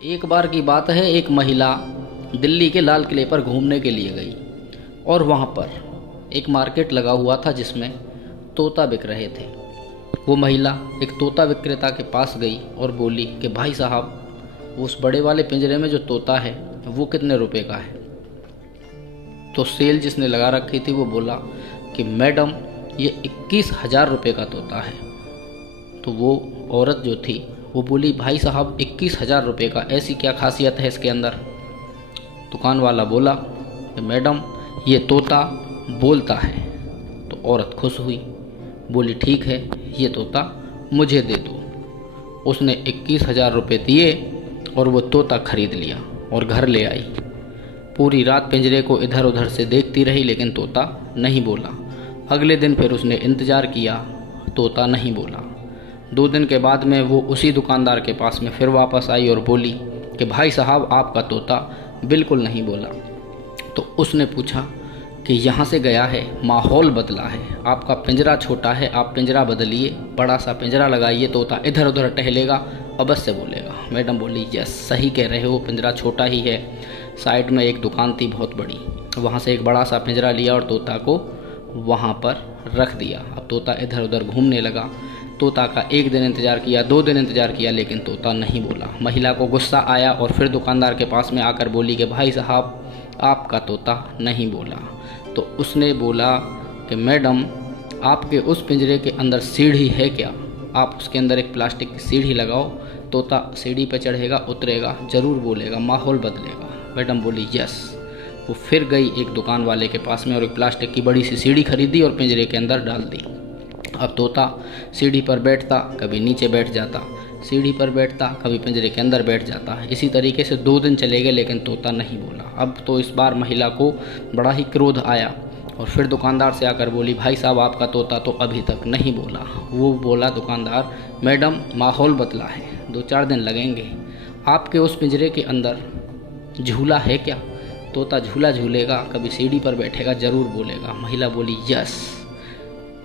एक बार की बात है, एक महिला दिल्ली के लाल किले पर घूमने के लिए गई और वहाँ पर एक मार्केट लगा हुआ था जिसमें तोता बिक रहे थे। वो महिला एक तोता विक्रेता के पास गई और बोली कि भाई साहब, उस बड़े वाले पिंजरे में जो तोता है वो कितने रुपए का है। तो सेल जिसने लगा रखी थी वो बोला कि मैडम, ये 21,000 रुपये का तोता है। तो वो औरत जो थी वो बोली, भाई साहब 21,000 रुपये का, ऐसी क्या खासियत है इसके अंदर। दुकान वाला बोला कि मैडम, ये तोता बोलता है। तो औरत खुश हुई, बोली ठीक है, ये तोता मुझे दे दो। उसने 21,000 रुपये दिए और वो तोता खरीद लिया और घर ले आई। पूरी रात पिंजरे को इधर उधर से देखती रही लेकिन तोता नहीं बोला। अगले दिन फिर उसने इंतज़ार किया, तोता नहीं बोला। 2 दिन के बाद में वो उसी दुकानदार के पास में फिर वापस आई और बोली कि भाई साहब, आपका तोता बिल्कुल नहीं बोला। तो उसने पूछा कि यहाँ से गया है, माहौल बदला है, आपका पिंजरा छोटा है, आप पिंजरा बदलिए, बड़ा सा पिंजरा लगाइए, तोता इधर उधर टहलेगा, अवश्य बोलेगा। मैडम बोली, यस, सही कह रहे हो, पिंजरा छोटा ही है। साइड में एक दुकान थी बहुत बड़ी, वहाँ से एक बड़ा सा पिंजरा लिया और तोता को वहाँ पर रख दिया। अब तोता इधर उधर घूमने लगा। तोता का 1 दिन इंतज़ार किया, 2 दिन इंतज़ार किया, लेकिन तोता नहीं बोला। महिला को गुस्सा आया और फिर दुकानदार के पास में आकर बोली कि भाई साहब, आपका तोता नहीं बोला। तो उसने बोला कि मैडम, आपके उस पिंजरे के अंदर सीढ़ी है क्या? आप उसके अंदर एक प्लास्टिक की सीढ़ी लगाओ, तोता सीढ़ी पर चढ़ेगा, उतरेगा, ज़रूर बोलेगा, माहौल बदलेगा। मैडम बोली यस। वो फिर गई एक दुकान वाले के पास में और एक प्लास्टिक की बड़ी सी सीढ़ी खरीदी और पिंजरे के अंदर डाल दी। अब तोता सीढ़ी पर बैठता, कभी नीचे बैठ जाता, सीढ़ी पर बैठता, कभी पिंजरे के अंदर बैठ जाता। इसी तरीके से 2 दिन चले गए लेकिन तोता नहीं बोला। अब तो इस बार महिला को बड़ा ही क्रोध आया और फिर दुकानदार से आकर बोली, भाई साहब, आपका तोता तो अभी तक नहीं बोला। वो बोला दुकानदार, मैडम, माहौल बदला है, 2-4 दिन लगेंगे। आपके उस पिंजरे के अंदर झूला है क्या? तोता झूला झूलेगा, कभी सीढ़ी पर बैठेगा, ज़रूर बोलेगा। महिला बोली यस,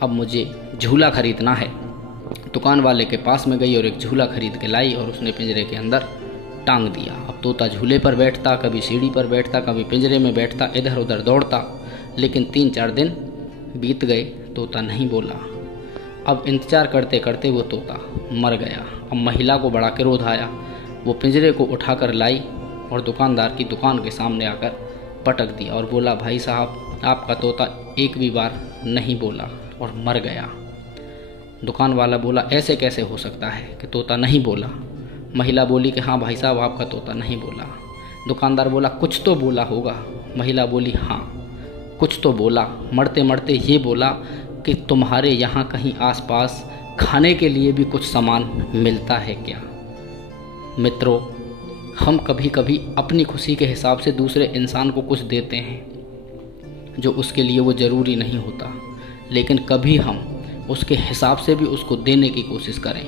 अब मुझे झूला खरीदना है। दुकान वाले के पास में गई और एक झूला खरीद के लाई और उसने पिंजरे के अंदर टांग दिया। अब तोता झूले पर बैठता, कभी सीढ़ी पर बैठता, कभी पिंजरे में बैठता, इधर उधर दौड़ता। लेकिन 3-4 दिन बीत गए, तोता नहीं बोला। अब इंतज़ार करते करते वो तोता मर गया। अब महिला को बड़ा क्रोध आया। वो पिंजरे को उठाकर लाई और दुकानदार की दुकान के सामने आकर पटक दिया और बोला, भाई साहब, आपका तोता एक भी बार नहीं बोला और मर गया। दुकान वाला बोला, ऐसे कैसे हो सकता है कि तोता नहीं बोला? महिला बोली कि हाँ भाई साहब, आपका तोता नहीं बोला। दुकानदार बोला, कुछ तो बोला होगा। महिला बोली, हाँ, कुछ तो बोला। मरते मरते ये बोला कि तुम्हारे यहाँ कहीं आसपास खाने के लिए भी कुछ सामान मिलता है क्या? मित्रों, हम कभी कभी अपनी खुशी के हिसाब से दूसरे इंसान को कुछ देते हैं जो उसके लिए वो ज़रूरी नहीं होता, लेकिन कभी हम उसके हिसाब से भी उसको देने की कोशिश करें।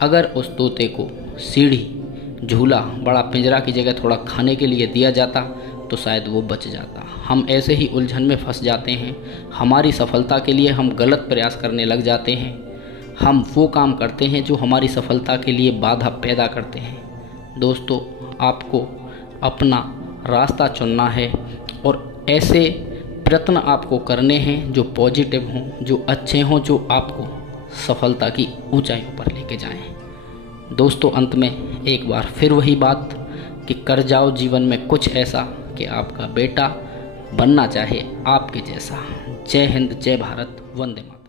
अगर उस तोते को सीढ़ी, झूला, बड़ा पिंजरा की जगह थोड़ा खाने के लिए दिया जाता तो शायद वो बच जाता। हम ऐसे ही उलझन में फंस जाते हैं। हमारी सफलता के लिए हम गलत प्रयास करने लग जाते हैं। हम वो काम करते हैं जो हमारी सफलता के लिए बाधा पैदा करते हैं। दोस्तों, आपको अपना रास्ता चुनना है और ऐसे प्रयत्न आपको करने हैं जो पॉजिटिव हों, जो अच्छे हों, जो आपको सफलता की ऊंचाइयों पर लेके जाएं। दोस्तों, अंत में एक बार फिर वही बात कि कर जाओ जीवन में कुछ ऐसा कि आपका बेटा बनना चाहे आपके जैसा। जय हिंद, जय भारत, वंदे मातरम।